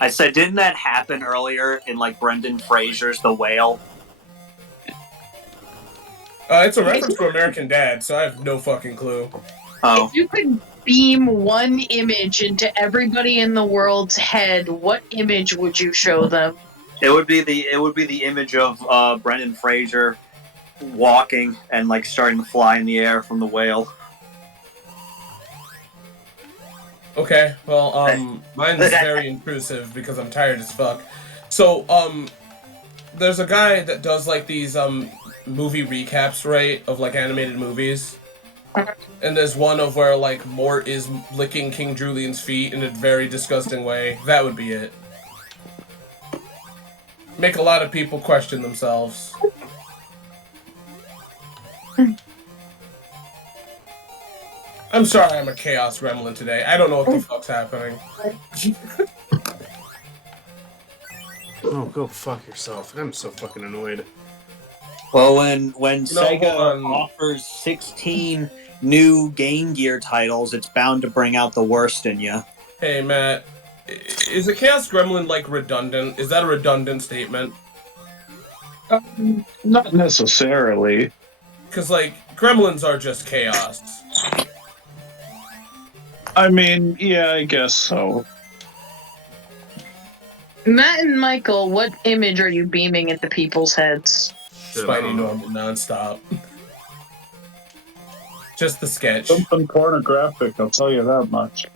I said, didn't that happen earlier in like Brendan Fraser's The Whale? It's a reference to American Dad, so I have no fucking clue. Oh, If you could beam one image into everybody in the world's head, what image would you show them? it would be the image of Brendan Fraser walking and like starting to fly in the air from The Whale. Okay, well, mine's very intrusive because I'm tired as fuck. So, there's a guy that does like these movie recaps, right, of like animated movies. And there's one of where like Mort is licking King Julian's feet in a very disgusting way. That would be it. Make a lot of people question themselves. I'm sorry I'm a chaos gremlin today. I don't know what the fuck's happening. Oh, go fuck yourself. I'm so fucking annoyed. Well, when Sega hold on. offers 16 new Game Gear titles, it's bound to bring out the worst in you. Hey, Matt. Is a chaos gremlin, like, redundant? Is that a redundant statement? Not necessarily. Because, like, gremlins are just chaos. I mean, yeah, I guess so. Matt and Michael, what image are you beaming into people's heads? Shit, I Spidey don't know. normal nonstop. Just the sketch. Something pornographic, I'll tell you that much.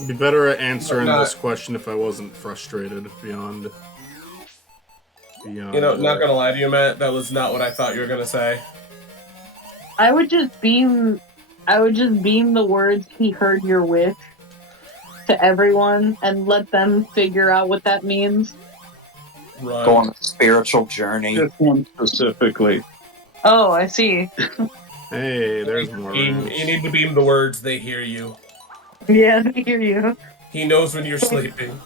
I'd be better at answering Not- this question if I wasn't frustrated beyond. You know, not gonna lie to you, Matt, that was not what I thought you were gonna say. I would just beam the words "he heard your wish" to everyone and let them figure out what that means. Run. Go on a spiritual journey. This one specifically. Oh, I see. Hey, there's more. You need to beam the words, they hear you. Yeah, I hear you. He knows when you're sleeping.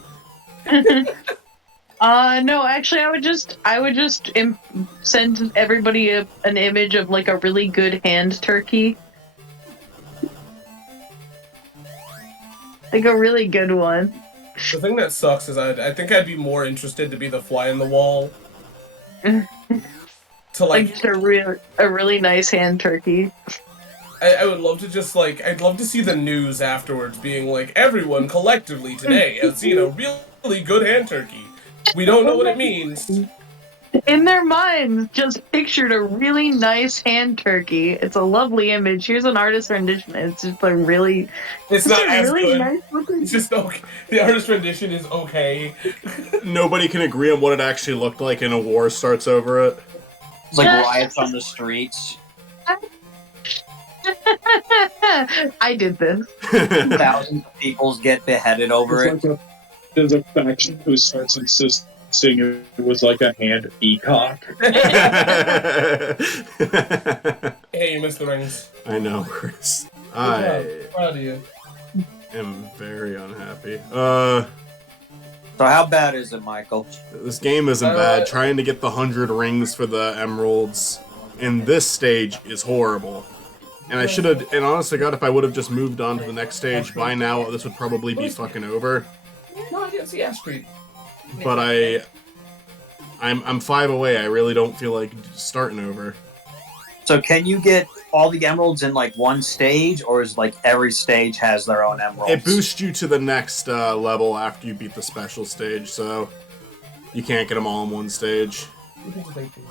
No, actually, I would just send everybody an image of like a really good hand turkey. Like a really good one. The thing that sucks is I think I'd be more interested to be the fly in the wall. To Like like, just a really nice hand turkey. I would love to just like, I'd love to see the news afterwards being like, everyone collectively today has seen a really good hand turkey. We don't know what it means. In their minds, just pictured a really nice hand turkey. It's a lovely image. Here's an artist rendition. It's just a really, It's just not a as really good. nice looking. It's just okay. The artist rendition is okay. Nobody can agree on what it actually looked like, and a war starts over it. It's like riots on the streets. I did this. Thousands of people get beheaded over it. There's a faction who starts insisting it was like a hand peacock. Hey, you missed the rings. I know, Chris. Good job. I Proud of you. am very unhappy. So how bad is it, Michael? This game isn't bad. Trying to get the 100 rings for the emeralds in this stage is horrible. And I should have, and honestly, God, if I would have just moved on to the next stage, by now this would probably be fucking over. No, I didn't see Ash Creed. But I'm 5 away. I really don't feel like starting over. So can you get all the emeralds in like one stage, or is like every stage has their own emeralds? It boosts you to the next level after you beat the special stage, so you can't get them all in one stage.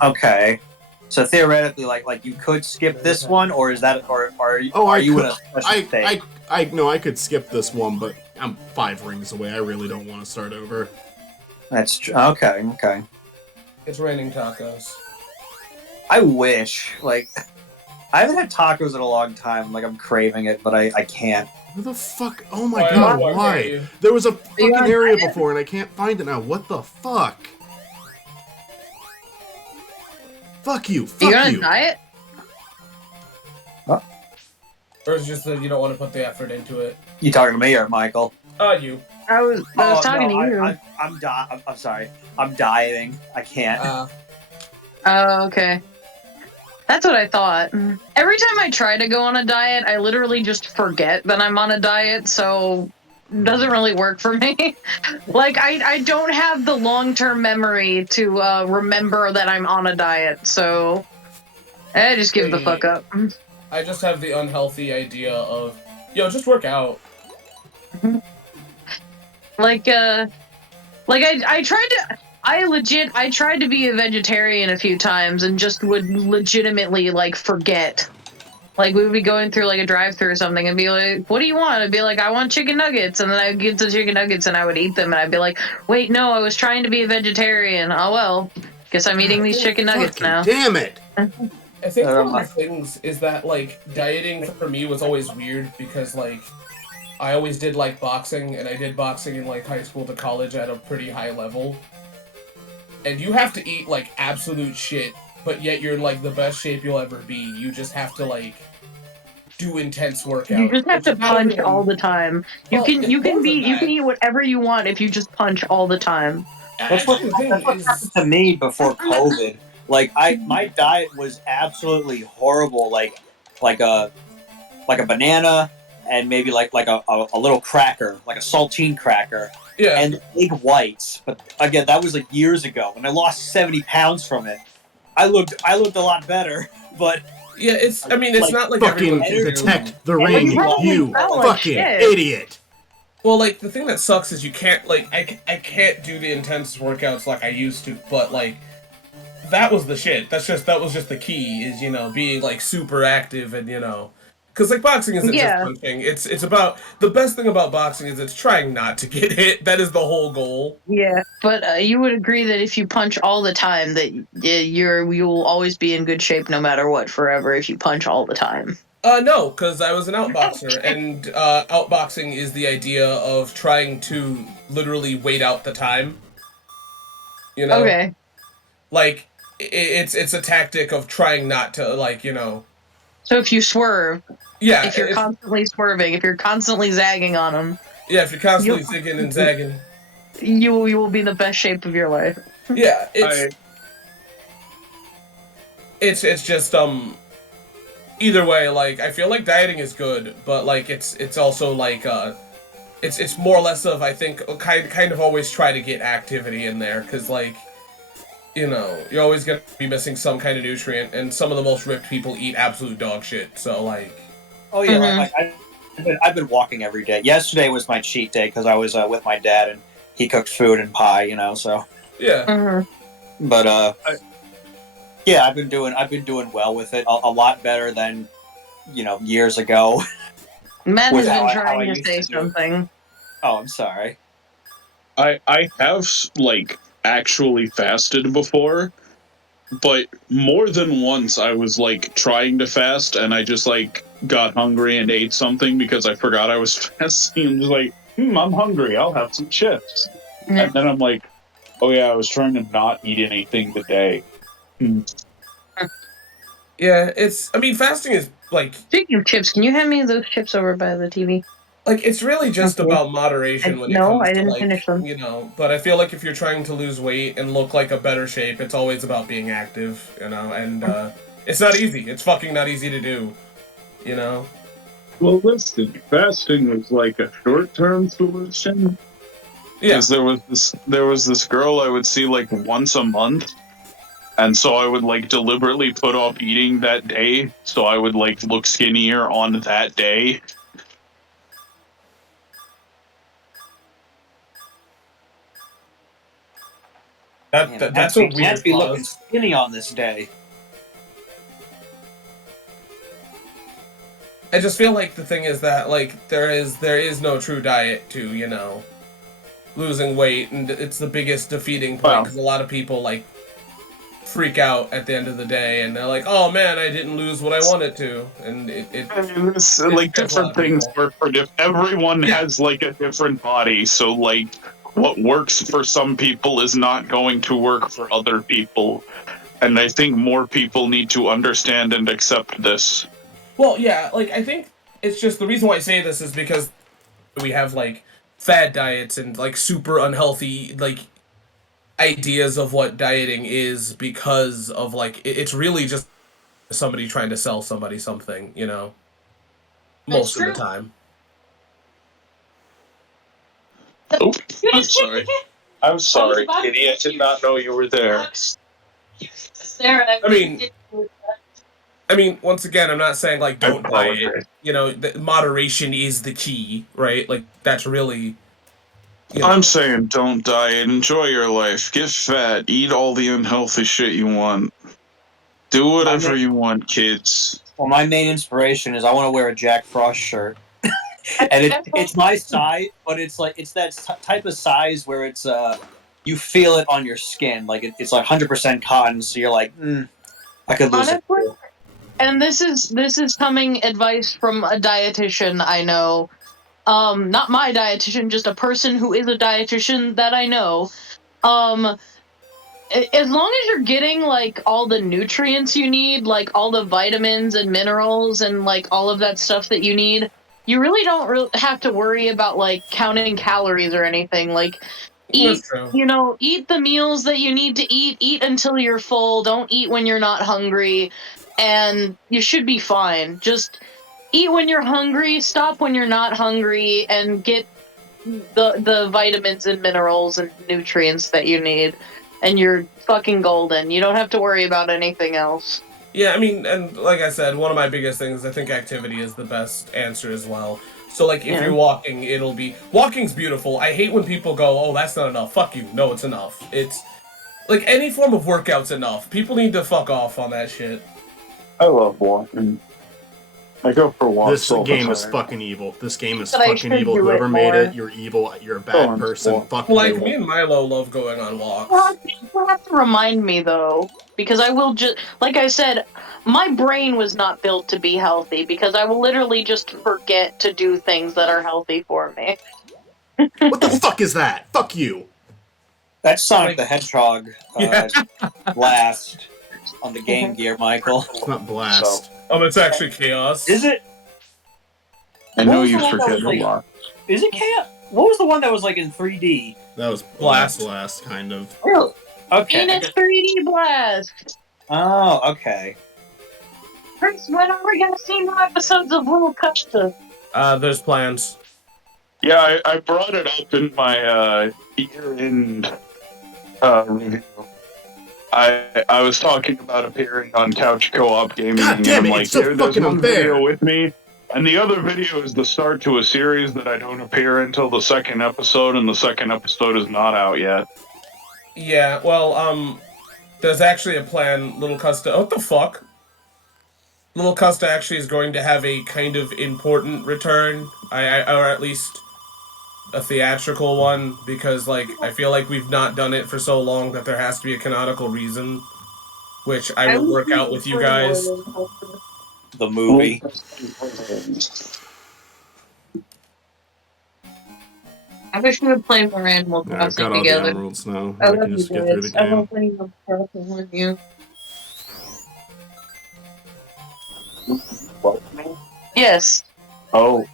Okay. So theoretically, like you could skip this one, or is that, or are you Oh, are I you could, in a special stage? I could skip this one, but I'm 5 rings away. I really don't want to start over. That's true. Okay. It's raining tacos. I wish, like, I haven't had tacos in a long time. Like, I'm craving it, but I can't. Who the fuck? Oh my Why- god, why why? can't you? There was a fucking on area diet? before and I can't find it now. What the fuck? Fuck you. Are you Fuck on a you. diet? Or is it just that you don't want to put the effort into it? You talking to me or Michael? You. I was talking no, to you. I'm sorry. I'm dieting. I can't. Oh, okay. That's what I thought. Every time I try to go on a diet, I literally just forget that I'm on a diet, so doesn't really work for me. Like I don't have the long-term memory to remember that I'm on a diet, so I just give the fuck up. I just have the unhealthy idea of, just work out. Like I tried to. I tried to be a vegetarian a few times and just would legitimately like forget. Like we would be going through like a drive-thru or something and be like, "What do you want?" I'd be like, "I want chicken nuggets," and then I'd get the chicken nuggets and I would eat them and I'd be like, "Wait, no, I was trying to be a vegetarian. Oh well, guess I'm eating these chicken nuggets now." Damn it! I think one of the things is that like dieting for me was always weird because like I always did like boxing and I did boxing in like high school to college at a pretty high level. And you have to eat like absolute shit, but yet you're in like the best shape you'll ever be. You just have to like do intense workouts. You just have to punch all the time. You can eat whatever you want if you just punch all the time. That's what happened to me before COVID. Like my diet was absolutely horrible. Like a banana and maybe like a little cracker, like a saltine cracker. Yeah. And egg whites. But again, that was like years ago, and I lost 70 pounds from it. I looked a lot better, but yeah, it's not like fucking detect the ring, you fucking idiot. Well, like the thing that sucks is you can't like I can't do the intense workouts like I used to, but like that was the shit. That was just the key is being like super active and because like boxing isn't just punching. It's about the best thing about boxing is it's trying not to get hit. That is the whole goal. Yeah, but you would agree that if you punch all the time, that you'll always be in good shape no matter what forever if you punch all the time. No, because I was an outboxer, and outboxing is the idea of trying to literally wait out the time. Okay. Like it's a tactic of trying not to So if you swerve. Yeah. If you're constantly swerving, if you're constantly zagging on them. Yeah, if you're constantly zigging and zagging. You will be the best shape of your life. Yeah, it's just either way, like I feel like dieting is good, but like it's also like it's more or less of I think kind of always try to get activity in there because like you're always gonna be missing some kind of nutrient, and some of the most ripped people eat absolute dog shit. So like, oh yeah, I've been walking every day. Yesterday was my cheat day because I was with my dad and he cooked food and pie, so yeah. But yeah, I've been doing well with it. A lot better than years ago. Matt has been trying to say something. Oh, I'm sorry. I have like actually fasted before, but more than once I was like trying to fast and I just like got hungry and ate something because I forgot I was fasting and was like, I'm hungry, I'll have some chips. And then I'm like, oh yeah, I was trying to not eat anything today. Yeah, fasting is like... Speaking of chips, can you hand me those chips over by the TV? Like, it's really just about moderation when it comes to, didn't like, finish them. But I feel like if you're trying to lose weight and look like a better shape, it's always about being active, and, it's not easy. It's fucking not easy to do, Well, listen, fasting was like a short-term solution. Yeah. Because there was this girl I would see, like, once a month, and so I would, like, deliberately put off eating that day, so I would, like, look skinnier on that day. That's a weird can't be looking skinny on this day. I just feel like the thing is that like there is no true diet to losing weight, and it's the biggest defeating point because a lot of people like freak out at the end of the day and they're like, oh man, I didn't lose what I wanted to, and it's like different things work for everyone has like a different body, so like what works for some people is not going to work for other people, and I think more people need to understand and accept this. Well, yeah, like I think it's just the reason why I say this is because we have like fad diets and like super unhealthy like ideas of what dieting is because of like it's really just somebody trying to sell somebody something, most of the time. Oh, I'm sorry. I'm sorry, Kitty. I did not know you were there. I mean, once again, I'm not saying like don't buy it. apologize. You know, moderation is the key, right? Like that's really. You know. I'm saying don't diet. Enjoy your life. Get fat. Eat all the unhealthy shit you want. Do whatever you want, kids. Well, my main inspiration is I want to wear a Jack Frost shirt. And it's my size, but it's like it's that type of size where it's you feel it on your skin, like it's like 100% cotton, so you're like, I could lose Honestly, it. and this is coming advice from a dietitian I know. Not my dietitian, just a person who is a dietitian that I know. As long as you're getting like all the nutrients you need, like all the vitamins and minerals and like all of that stuff that you need, you really don't have to worry about like counting calories or anything. Like eat the meals that you need to eat until you're full, don't eat when you're not hungry, and you should be fine. Just eat when you're hungry, stop when you're not hungry, and get the vitamins and minerals and nutrients that you need, and you're fucking golden. You don't have to worry about anything else. Yeah, I mean, and like I said, one of my biggest things, I think activity is the best answer as well. So, like, if you're walking, it'll be... Walking's beautiful. I hate when people go, oh, that's not enough. Fuck you. No, it's enough. It's... Like, any form of workout's enough. People need to fuck off on that shit. I love walking. I go for walks. This game is fucking evil. This game is fucking evil. Whoever made it, you're evil. You're a bad person. Fuck you. Like, me and Milo love going on walks. Well, you have to remind me, though, because I will just... Like I said, my brain was not built to be healthy, because I will literally just forget to do things that are healthy for me. What the fuck is that? Fuck you. That's Sonic the Hedgehog blast on the Game Gear, Michael. It's not blast. It's actually Chaos. Is it? I know you forget a lot. Is it Chaos? What was the one that was like in 3D? That was Blast, kind of. Really? Okay. And it's 3D Blast! Oh, okay. Chris, when are we gonna see more episodes of Little Custa? There's plans. Yeah, I brought it up in my year-end review. I was talking about appearing on Couch Co-op Gaming, God damn it, and I'm like, it's so there's fucking one unfair. video with me, and the other video is the start to a series that I don't appear until the second episode, and the second episode is not out yet. Yeah, well, there's actually a plan, Little Custa... What the fuck? Little Custa actually is going to have a kind of important return, or at least a theatrical one, because, like, I feel like we've not done it for so long that there has to be a canonical reason, which I will work out with you guys. The movie. I wish we would play more Animal Yeah, I've Crossing got all together. the emeralds now. I I love can you just get through the guys. I game. love playing Animal Crossing with you. Yes. Oh.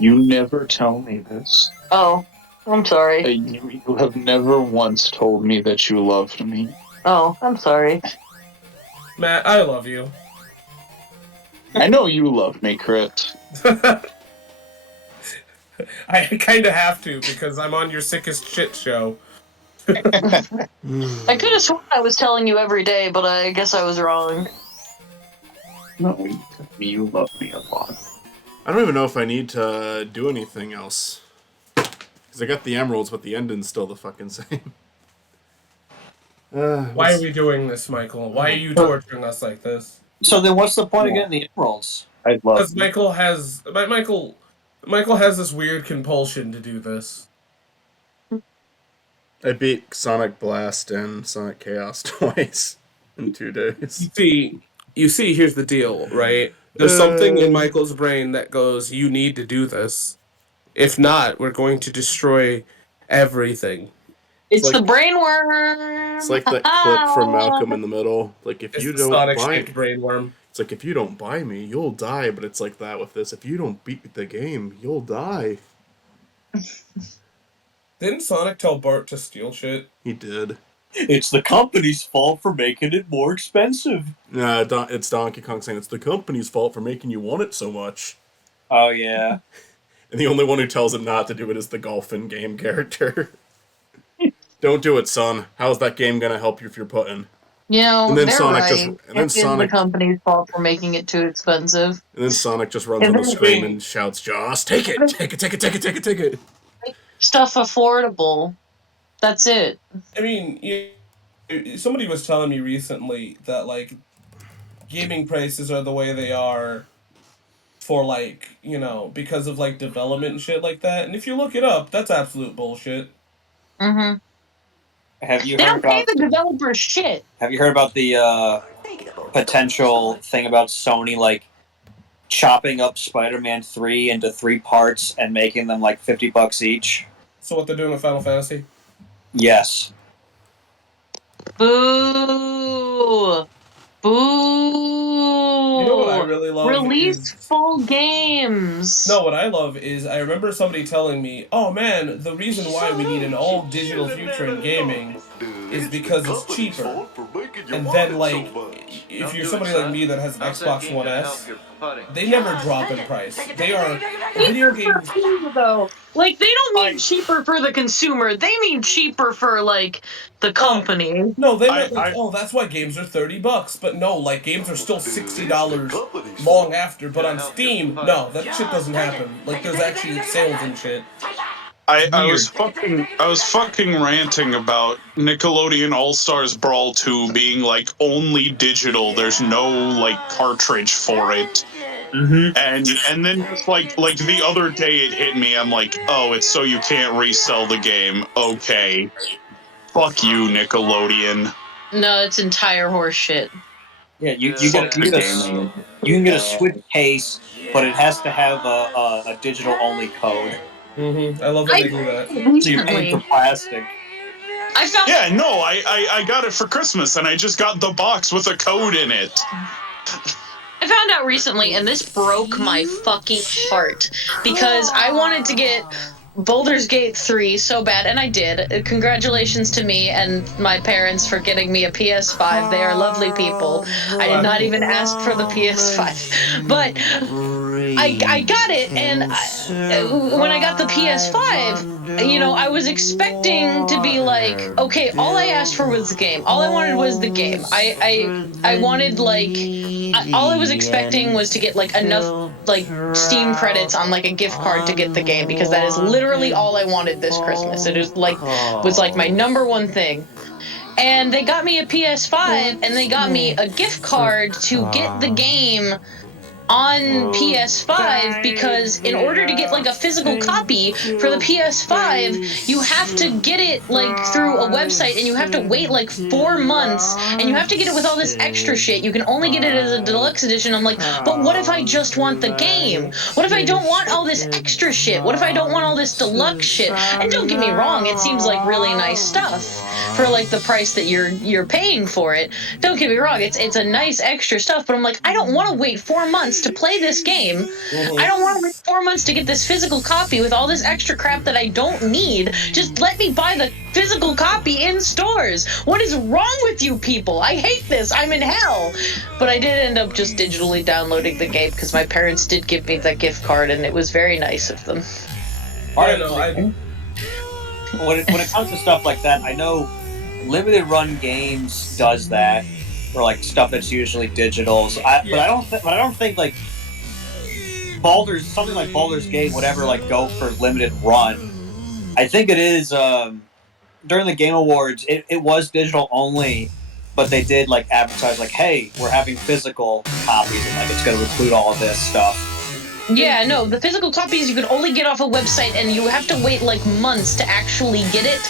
You never tell me this. Oh, I'm sorry. You have never once told me that you loved me. Oh, I'm sorry. Matt, I love you. I know you love me, Crit. I kind of have to, because I'm on your sickest shit show. I could have sworn I was telling you every day, but I guess I was wrong. No, you love me a lot. I don't even know if I need to do anything else. Because I got the emeralds, but the ending's still the fucking same. Why are we doing this, Michael? Why are you torturing us like this? So then what's the point of getting the emeralds? I love Because Michael has this weird compulsion to do this. I beat Sonic Blast and Sonic Chaos twice in 2 days. You see, here's the deal, right? There's something in Michael's brain that goes, you need to do this. If not, we're going to destroy everything. It's like, the brainworm! It's like that clip from Malcolm in the Middle. Like, if you don't buy... brainworm. It's like, if you don't buy me, you'll die. But it's like that with this. If you don't beat the game, you'll die. Didn't Sonic tell Bart to steal shit? He did. It's the company's fault for making it more expensive. Nah, it's Donkey Kong saying it's the company's fault for making you want it so much. Oh, yeah. And the only one who tells him not to do it is the golf in game character. Don't do it, son. How's that game gonna help you if you're putting? You know, And then they're Sonic right. just- and then It's Sonic- the company's fault for making it too expensive. And then Sonic just runs on the screen and shouts, "Joss, take it! Take it! Take it! Take it! Take it! Take it!" Stuff affordable. That's it. I mean, somebody was telling me recently that, like, gaming prices are the way they are for, like, you know, because of, like, development and shit like that. And if you look it up, that's absolute bullshit. Mm-hmm. Have you They heard don't pay about? the developers shit. Have you heard about the potential thing about Sony like chopping up Spider-Man 3 into 3 parts and making them like $50 each? So what they're doing with Final Fantasy? Yes. Boo! Boo! You know what I really love? Release is- full games. No, what I love is I remember somebody telling me, "Oh man, the reason why we need an all digital future in gaming is because it's cheaper." And then, like, if you're somebody like me that has an Xbox One S, they never drop in price. They are video games. Though, like, they don't mean cheaper for the consumer. They mean cheaper for like the company. No, they meant like, oh, that's why games are $30. But no, like, games are still $60 long after. But on Steam, no, that shit doesn't happen. Like, there's actually sales and shit. I was fucking ranting about Nickelodeon All-Stars Brawl 2 being like only digital. There's no like cartridge for it. Mm-hmm. And then just like the other day it hit me. I'm like, oh, it's so you can't resell the game. Okay. Fuck you, Nickelodeon. No, it's entire horse shit. Yeah, you can get a Switch case, but it has to have a digital only code. Mm-hmm. I love that they do that. So you're paying for plastic. I found Yeah, no, I got it for Christmas and I just got the box with a code in it. I found out recently, and this broke my fucking heart, because I wanted to get Baldur's Gate 3 so bad, and I did. Congratulations to me and my parents for getting me a PS5. They are lovely people. I did not even ask for the PS5. But I got it, and when I got the PS5, you know, I was expecting to be like, okay, all I asked for was the game. All I wanted was the game. I wanted, like, all I was expecting was to get, like, enough, like, Steam credits on, like, a gift card to get the game, because that is literally all I wanted this Christmas. It was like my number one thing. And they got me a PS5, and they got me a gift card to get the game on PS5, because in order to get like a physical copy for the PS5, you have to get it like through a website, and you have to wait like 4 months, and you have to get it with all this extra shit. You can only get it as a deluxe edition. I'm like, but what if I just want the game? What if I don't want all this extra shit? What if I don't want all this deluxe shit? And don't get me wrong, it seems like really nice stuff for like the price that you're paying for it. Don't get me wrong, it's a nice extra stuff, but I'm like, I don't want to wait 4 months to play this game. I don't want to wait 4 months to get this physical copy with all this extra crap that I don't need. Just let me buy the physical copy in stores. What is wrong with you people? I hate this. I'm in hell. But I did end up just digitally downloading the game because my parents did give me the gift card, and it was very nice of them. I know. When it comes to stuff like that, I know Limited Run Games does that, or like stuff that's usually digital. So but I don't think like something like Baldur's Gate would ever like go for limited run. I think it is during the Game Awards. It was digital only, but they did like advertise like, hey, we're having physical copies, and like it's going to include all of this stuff. Yeah, no, the physical copies you can only get off a website, and you have to wait like months to actually get it.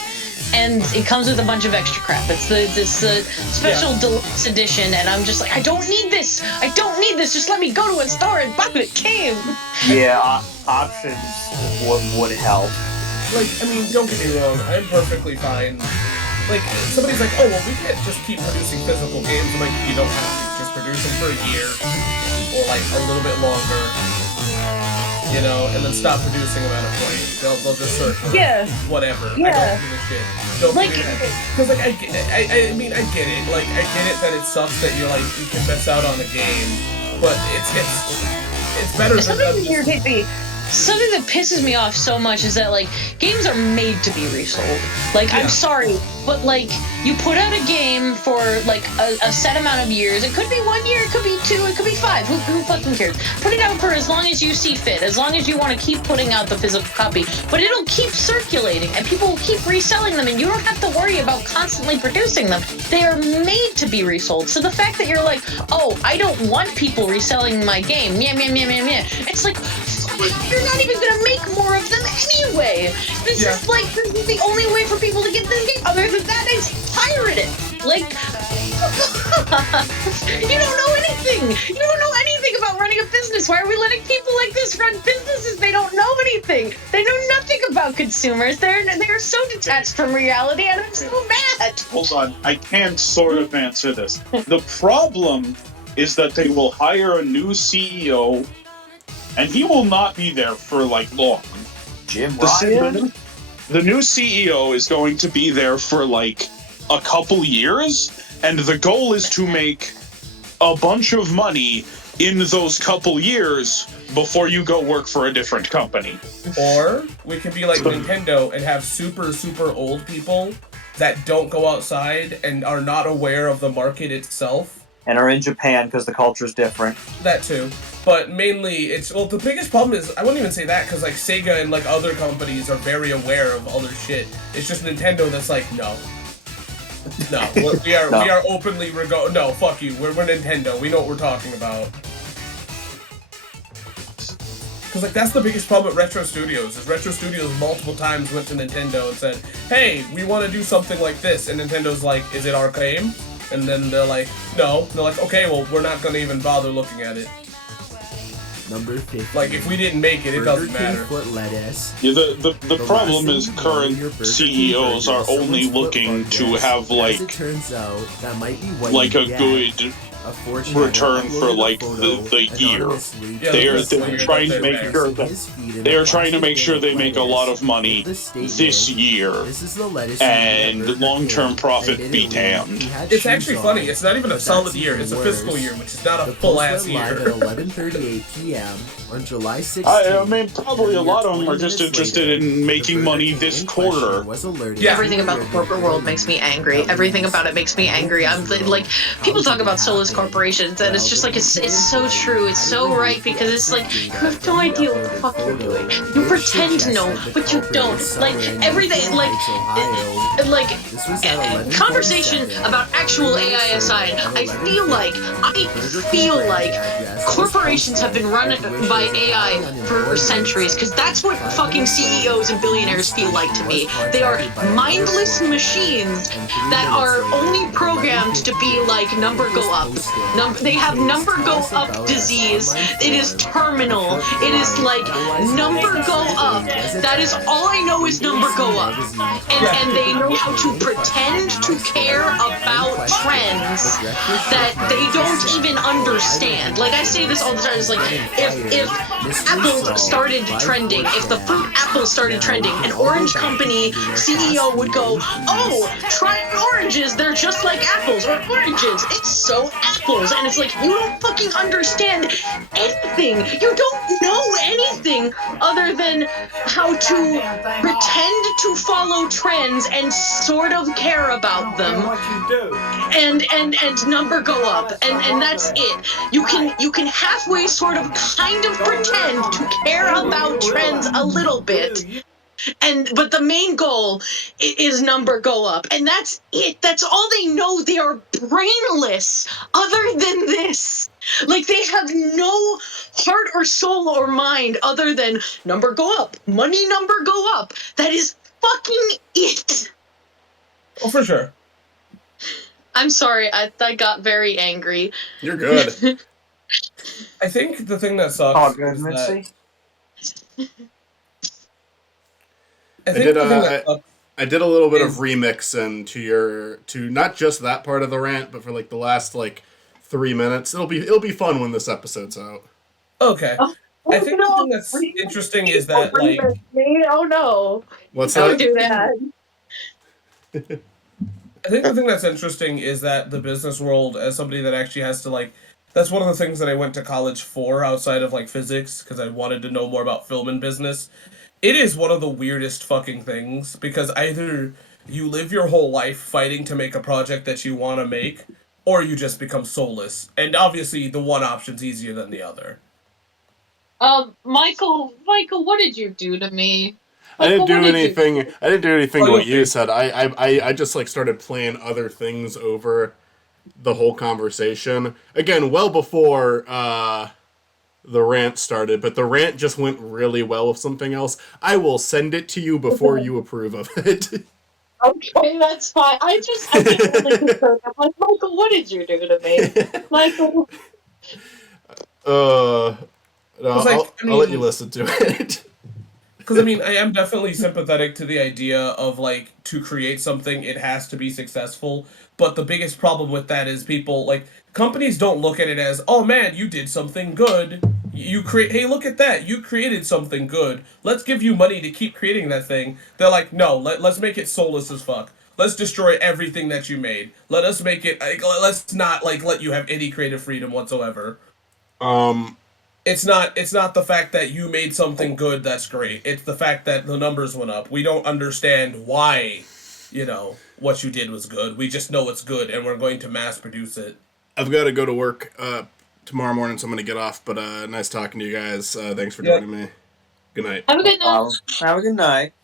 And it comes with a bunch of extra crap. It's the special deluxe edition, and I'm just like, I don't need this. I don't need this. Just let me go to a store and buy the game. Yeah, options would help. Like, I mean, don't get me wrong. I'm perfectly fine. Like, somebody's like, oh, well, we can't just keep producing physical games. I'm like, you don't have to. Just produce them for a year, or like a little bit longer. You know, and then stop producing them at a point. They'll just circulate. Whatever. Yeah. I don't give a shit. Don't Like, because like I mean I get it. Like I get it that it sucks that you're like you can miss out on a game, but it's better than something that. irritates me. something that pisses me off so much is that, like, games are made to be resold. Like, I'm sorry, but, like, you put out a game for, like, a set amount of years. It could be 1 year, it could be 2, it could be 5. Who fucking cares? Put it out for as long as you see fit, as long as you want to keep putting out the physical copy. But it'll keep circulating, and people will keep reselling them, and you don't have to worry about constantly producing them. They are made to be resold. So the fact that you're like, oh, I don't want people reselling my game, it's like, you're not even gonna make more of them anyway. This is like, this is the only way for people to get this game. Other than that is pirate it. Like, you don't know anything. You don't know anything about running a business. Why are we letting people like this run businesses? They don't know anything. They know nothing about consumers. They're so detached from reality, and I'm so mad. Hold on, I can sort of answer this. The problem is that they will hire a new CEO, and he will not be there for, like, long. Jim Ryan? The new CEO is going to be there for, like, a couple years, and the goal is to make a bunch of money in those couple years before you go work for a different company. Or we can be like Nintendo and have super, super old people that don't go outside and are not aware of the market itself. And are in Japan because the culture's different. That too. But mainly, the biggest problem is, I wouldn't even say that, because like Sega and like other companies are very aware of other shit. It's just Nintendo that's like, no, we are openly no, fuck you. We're Nintendo. We know what we're talking about. Because like that's the biggest problem with Retro Studios. Is Retro Studios multiple times went to Nintendo and said, "Hey, we want to do something like this," and Nintendo's like, "Is it our game?" And then they're like, "No." And they're like, "Okay, well, we're not gonna even bother looking at it." Number 50. Like, if we didn't make it, it doesn't matter. Foot lettuce. Yeah, the problem is current CEOs are only looking to have, like, As it turns out, that might be what like you a get. good return for, like, the year. They're trying to make sure that they are trying to make sure they make a lot of money this year, and long-term profit be damned. It's actually funny. It's not even a solid year. It's a fiscal year, which is not a full-ass year. At 11:38 p.m. on July 16th. I mean, probably a lot of them are just interested in making money this quarter. Yeah. Everything about the corporate world makes me angry. Everything about it makes me angry. I'm like, people talk about soulless corporations, and it's just like, it's so true. It's so right, because it's like, you have no idea what the fuck you're doing. You pretend to know, but you don't. Like, everything, conversation about actual AI aside, I feel like corporations have been run by AI for centuries, because that's what fucking CEOs and billionaires feel like to me. They are mindless machines that are only programmed to be like, number go up. They have number go up disease. It is terminal. It is like, number go up. That is all I know is number go up. And they know how to pretend to care about trends that they don't even understand. Like, I say this all the time, it's like, if Apple started trending, if the fruit apple started trending, an orange company CEO would go, "Oh, try oranges, they're just like apples," or "Oranges, it's so apples." And it's like, you don't fucking understand anything. You don't know anything other than how to pretend to follow trends and sort of care about them. And number go up. And that's it. You can halfway sort of kind of pretend to care about trends a little bit. But the main goal is number go up, and that's it. That's all they know. They are brainless. Other than this, like, they have no heart or soul or mind other than number go up, money number go up. That is fucking it. Oh, for sure. I'm sorry. I got very angry. You're good. I think the thing that sucks. Oh, good, Mitzi. I did a little bit of remixing to not just that part of the rant, but for like the last like 3 minutes. It'll be fun when this episode's out. Okay. I think the thing that's interesting is that, like, oh no. What's Don't that? do that. I think the thing that's interesting is that the business world, as somebody that actually has to, like, That's one of the things that I went to college for outside of like physics because I wanted to know more about film and business. It is one of the weirdest fucking things because either you live your whole life fighting to make a project that you want to make, or you just become soulless. And obviously, the one option's easier than the other. Michael, what did you do to me? I didn't do Michael, what did you anything. I didn't do anything Oh, what okay. you said. I just like started playing other things over the whole conversation. Again, well before the rant started, but the rant just went really well with something else. I will send it to you before you approve of it. Okay, that's fine. I get really concerned. I'm like, Michael, what did you do to me? Michael. No, like, I'll let you listen to it. Because, I mean, I am definitely sympathetic to the idea of, like, to create something, it has to be successful. But the biggest problem with that is people, like, companies don't look at it as, oh man, you did something good. Hey, look at that. You created something good. Let's give you money to keep creating that thing. They're like, no, let's make it soulless as fuck. Let's destroy everything that you made. Let us make it, like, let's not, like, let you have any creative freedom whatsoever. It's not the fact that you made something good that's great. It's the fact that the numbers went up. We don't understand why, what you did was good. We just know it's good and we're going to mass produce it. I've got to go to work tomorrow morning, so I'm going to get off, but nice talking to you guys. Thanks for joining me. Good night. Have a good night. Have a good night.